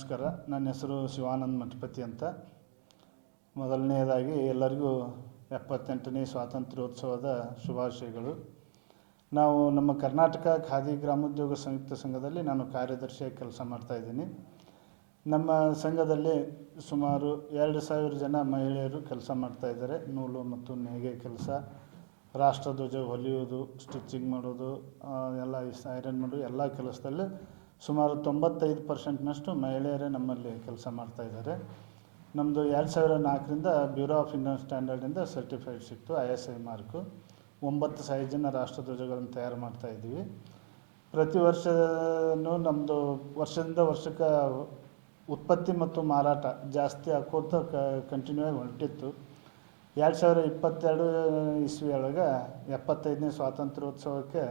ನಮಸ್ಕಾರ. ನನ್ನ ಹೆಸರು ಶಿವಾನಂದ ಮಠಪತಿ ಅಂತ. ಮೊದಲನೆಯದಾಗಿ ಎಲ್ಲರಿಗೂ 78ನೇ ಸ್ವಾತಂತ್ರ್ಯೋತ್ಸವದ ಶುಭಾಶಯಗಳು. ನಾವು ನಮ್ಮ ಕರ್ನಾಟಕ ಖಾದಿ ಗ್ರಾಮೋದ್ಯೋಗ ಸಂಯುಕ್ತ ಸಂಘದಲ್ಲಿ ನಾನು ಕಾರ್ಯದರ್ಶಿಯಾಗಿ ಕೆಲಸ ಮಾಡ್ತಾಯಿದ್ದೀನಿ. ನಮ್ಮ ಸಂಘದಲ್ಲಿ ಸುಮಾರು 2000 ಜನ ಮಹಿಳೆಯರು ಕೆಲಸ ಮಾಡ್ತಾಯಿದ್ದಾರೆ. ನೂಲು ಮತ್ತು ನೇಯ್ಗೆ ಕೆಲಸ, ರಾಷ್ಟ್ರಧ್ವಜ ಹೊಲಿಯೋದು, ಸ್ಟಿಚಿಂಗ್ ಮಾಡೋದು, ಎಲ್ಲ ಐರನ್ ಮಾಡೋದು, ಎಲ್ಲ ಕೆಲಸದಲ್ಲಿ ಸುಮಾರು 95% ಮಹಿಳೆಯರೇ ನಮ್ಮಲ್ಲಿ ಕೆಲಸ ಮಾಡ್ತಾಯಿದ್ದಾರೆ. ನಮ್ಮದು 2004ರಿಂದ ಬ್ಯೂರೋ ಆಫ್ ಇಂಡಿಯನ್ ಸ್ಟ್ಯಾಂಡರ್ಡಿಂದ ಸರ್ಟಿಫೈಡ್ ಸಿಕ್ತು, ISI ಮಾರ್ಕು. 9 ಸೈಜಿನ ರಾಷ್ಟ್ರಧ್ವಜಗಳನ್ನು ತಯಾರು ಮಾಡ್ತಾಯಿದ್ದೀವಿ. ಪ್ರತಿ ವರ್ಷವೂ ನಮ್ಮದು ವರ್ಷದಿಂದ ವರ್ಷಕ್ಕೆ ಉತ್ಪತ್ತಿ ಮತ್ತು ಮಾರಾಟ ಜಾಸ್ತಿ ಹಾಕೋತ ಕಂಟಿನ್ಯೂ ಆಗಿ ಹೊರಟಿತ್ತು. 2022 ಇಸ್ವಿಯೊಳಗೆ 75ನೇ ಸ್ವಾತಂತ್ರ್ಯೋತ್ಸವಕ್ಕೆ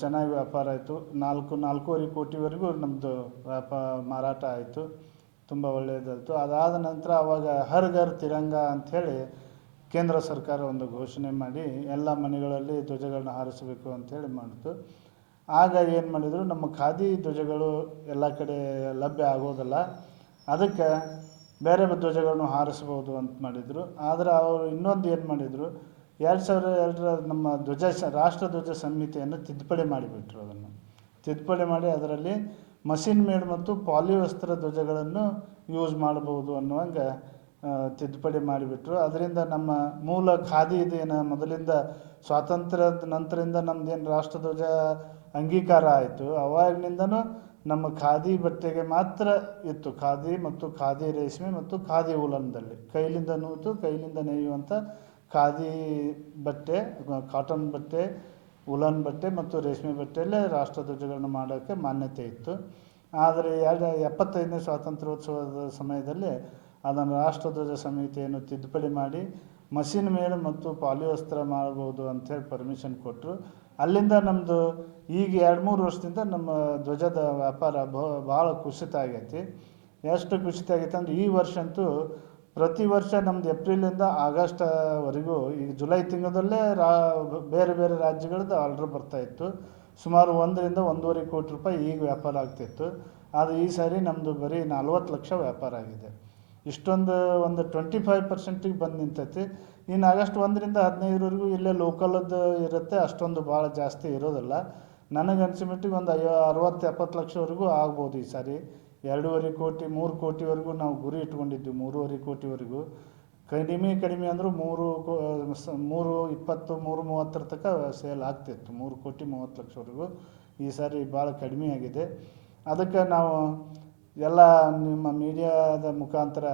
ಚೆನ್ನಾಗಿ ವ್ಯಾಪಾರ ಆಯಿತು. 4.5 ಕೋಟಿವರೆಗೂ ನಮ್ಮದು ಮಾರಾಟ ಆಯಿತು. ತುಂಬ ಒಳ್ಳೆಯದಾಯಿತು. ಅದಾದ ನಂತರ ಆವಾಗ ಹರ್ ಘರ್ ತಿರಂಗ ಅಂಥೇಳಿ ಕೇಂದ್ರ ಸರ್ಕಾರ ಒಂದು ಘೋಷಣೆ ಮಾಡಿ ಎಲ್ಲ ಮನೆಗಳಲ್ಲಿ ಧ್ವಜಗಳನ್ನ ಹಾರಿಸಬೇಕು ಅಂಥೇಳಿ ಮಾಡಿತು. ಆಗ ಏನು ಮಾಡಿದರು, ನಮ್ಮ ಖಾದಿ ಧ್ವಜಗಳು ಎಲ್ಲ ಕಡೆ ಲಭ್ಯ ಆಗೋದಲ್ಲ, ಅದಕ್ಕೆ ಬೇರೆ ಧ್ವಜಗಳನ್ನು ಹಾರಿಸ್ಬೋದು ಅಂತ ಮಾಡಿದರು. ಆದರೆ ಅವರು ಇನ್ನೊಂದು ಏನು ಮಾಡಿದರು, 2002 ನಮ್ಮ ರಾಷ್ಟ್ರಧ್ವಜ ಸಂಹಿತೆಯನ್ನು ತಿದ್ದುಪಡಿ ಮಾಡಿಬಿಟ್ರು. ಅದನ್ನು ತಿದ್ದುಪಡಿ ಮಾಡಿ ಅದರಲ್ಲಿ ಮಷಿನ್ ಮೇಡ್ ಮತ್ತು ಪಾಲಿವಸ್ತ್ರ ಧ್ವಜಗಳನ್ನು ಯೂಸ್ ಮಾಡ್ಬೋದು ಅನ್ನುವಂಗೆ ತಿದ್ದುಪಡಿ ಮಾಡಿಬಿಟ್ರು. ಅದರಿಂದ ನಮ್ಮ ಮೂಲ ಖಾದಿ ಇದೇನು ಮೊದಲಿಂದ ಸ್ವಾತಂತ್ರ್ಯದ ನಂತರದಿಂದ ನಮ್ಮದೇನು ರಾಷ್ಟ್ರಧ್ವಜ ಅಂಗೀಕಾರ ಆಯಿತು, ಅವಾಗಿನಿಂದನೂ ನಮ್ಮ ಖಾದಿ ಬಟ್ಟೆಗೆ ಮಾತ್ರ ಇತ್ತು. ಖಾದಿ ಮತ್ತು ಖಾದಿ ರೇಷ್ಮೆ ಮತ್ತು ಖಾದಿ ಉಲನ್ದಲ್ಲಿ ಕೈಲಿಂದ ನೂತು ಕೈಲಿಂದ ನೇಯುವಂಥ ಖಾದಿ ಬಟ್ಟೆ, ಕಾಟನ್ ಬಟ್ಟೆ, ಉಲನ್ ಬಟ್ಟೆ ಮತ್ತು ರೇಷ್ಮೆ ಬಟ್ಟೆಯಲ್ಲೇ ರಾಷ್ಟ್ರಧ್ವಜಗಳನ್ನು ಮಾಡೋಕ್ಕೆ ಮಾನ್ಯತೆ ಇತ್ತು. ಆದರೆ 75ನೇ ಸ್ವಾತಂತ್ರ್ಯೋತ್ಸವದ ಸಮಯದಲ್ಲಿ ಅದನ್ನು ರಾಷ್ಟ್ರಧ್ವಜ ಸಂಹಿತೆಯನ್ನು ತಿದ್ದುಪಡಿ ಮಾಡಿ ಮಷಿನ್ ಮೇಡ್ ಮತ್ತು ಪಾಲಿವಸ್ತ್ರ ಮಾಡ್ಬೋದು ಅಂಥೇಳಿ ಪರ್ಮಿಷನ್ ಕೊಟ್ಟರು. ಅಲ್ಲಿಂದ ನಮ್ಮದು ಈಗ 2-3 ವರ್ಷದಿಂದ ನಮ್ಮ ಧ್ವಜದ ವ್ಯಾಪಾರ ಭಾಳ ಕುಸಿತ ಆಗೈತಿ. ಎಷ್ಟು ಕುಸಿತ ಆಗೈತೆ ಅಂದರೆ ಈ ವರ್ಷ ಅಂತೂ ಪ್ರತಿ ವರ್ಷ ನಮ್ಮದು ಏಪ್ರಿಲಿಂದ ಆಗಸ್ಟ್ವರೆಗೂ, ಈಗ ಜುಲೈ ತಿಂಗಳಲ್ಲೇ ಬೇರೆ ಬೇರೆ ರಾಜ್ಯಗಳದ್ದು ಆರ್ಡ್ರ್ ಬರ್ತಾಯಿತ್ತು. ಸುಮಾರು 1ರಿಂದ 1.5 ಕೋಟಿ ರೂಪಾಯಿ ಈಗ ವ್ಯಾಪಾರ ಆಗ್ತಿತ್ತು. ಆದರೆ ಈ ಸಾರಿ ನಮ್ಮದು ಬರೀ 40 ಲಕ್ಷ ವ್ಯಾಪಾರ ಆಗಿದೆ. ಇಷ್ಟೊಂದು ಒಂದು 25%ಗೆ ಬಂದು ನಿಂತೈತಿ. ಇನ್ನು ಆಗಸ್ಟ್ 1ರಿಂದ 15ರವರೆಗೂ ಇಲ್ಲೇ ಲೋಕಲದ್ದು ಇರುತ್ತೆ, ಅಷ್ಟೊಂದು ಭಾಳ ಜಾಸ್ತಿ ಇರೋದಿಲ್ಲ. ನನಗೆ ಅನ್ಸಿಮಟ್ಟಿಗೆ ಒಂದು 60-70 ಲಕ್ಷವರೆಗೂ ಆಗ್ಬೋದು ಈ ಸಾರಿ. 2.5 ಕೋಟಿ 3 ಕೋಟಿವರೆಗೂ ನಾವು ಗುರಿ ಇಟ್ಕೊಂಡಿದ್ವಿ. 3.5 ಕೋಟಿವರೆಗೂ ಕಡಿಮೆ ಅಂದರೂ 3.20-3.30 ತನಕ ಸೇಲ್ ಆಗ್ತಿತ್ತು. 3 ಕೋಟಿ 30 ಲಕ್ಷವರೆಗೂ. ಈ ಸಾರಿ ಭಾಳ ಕಡಿಮೆ ಆಗಿದೆ. ಅದಕ್ಕೆ ನಾವು ಎಲ್ಲ ನಿಮ್ಮ ಮೀಡಿಯಾದ ಮುಖಾಂತರ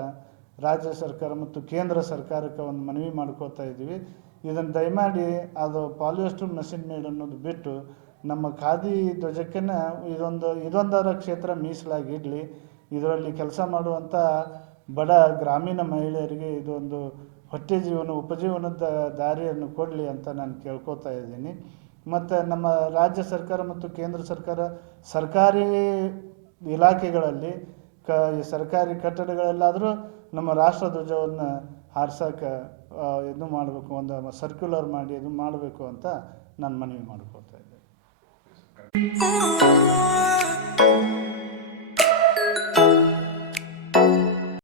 ರಾಜ್ಯ ಸರ್ಕಾರ ಮತ್ತು ಕೇಂದ್ರ ಸರ್ಕಾರಕ್ಕೆ ಒಂದು ಮನವಿ ಮಾಡ್ಕೋತಾ ಇದ್ದೀವಿ. ಇದನ್ನು ದಯಮಾಡಿ ಅದು ಪಾಲಿಯಸ್ಟರ್ ಮಷಿನ್ ಮೇಡ್ ಅನ್ನೋದು ಬಿಟ್ಟು ನಮ್ಮ ಖಾದಿ ಧ್ವಜಕ್ಕೆ ಇದೊಂದರ ಕ್ಷೇತ್ರ ಮೀಸಲಾಗಿ ಇಡಲಿ. ಇದರಲ್ಲಿ ಕೆಲಸ ಮಾಡುವಂಥ ಬಡ ಗ್ರಾಮೀಣ ಮಹಿಳೆಯರಿಗೆ ಇದೊಂದು ಉಪಜೀವನದ ದಾರಿಯನ್ನು ಕೊಡಲಿ ಅಂತ ನಾನು ಕೇಳ್ಕೊತಾ ಇದ್ದೀನಿ. ಮತ್ತು ನಮ್ಮ ರಾಜ್ಯ ಸರ್ಕಾರ ಮತ್ತು ಕೇಂದ್ರ ಸರ್ಕಾರ ಸರ್ಕಾರಿ ಇಲಾಖೆಗಳಲ್ಲಿ ಸರ್ಕಾರಿ ಕಟ್ಟಡಗಳಲ್ಲಾದರೂ ನಮ್ಮ ರಾಷ್ಟ್ರಧ್ವಜವನ್ನು ಹಾರ್ಸೋಕ್ಕೆ ಇದು ಮಾಡಬೇಕು, ಒಂದು ಸರ್ಕ್ಯುಲರ್ ಮಾಡಿ ಇದು ಮಾಡಬೇಕು ಅಂತ ನಾನು ಮನವಿ ಮಾಡ್ಕೊತಾ ಇದ್ದೆ.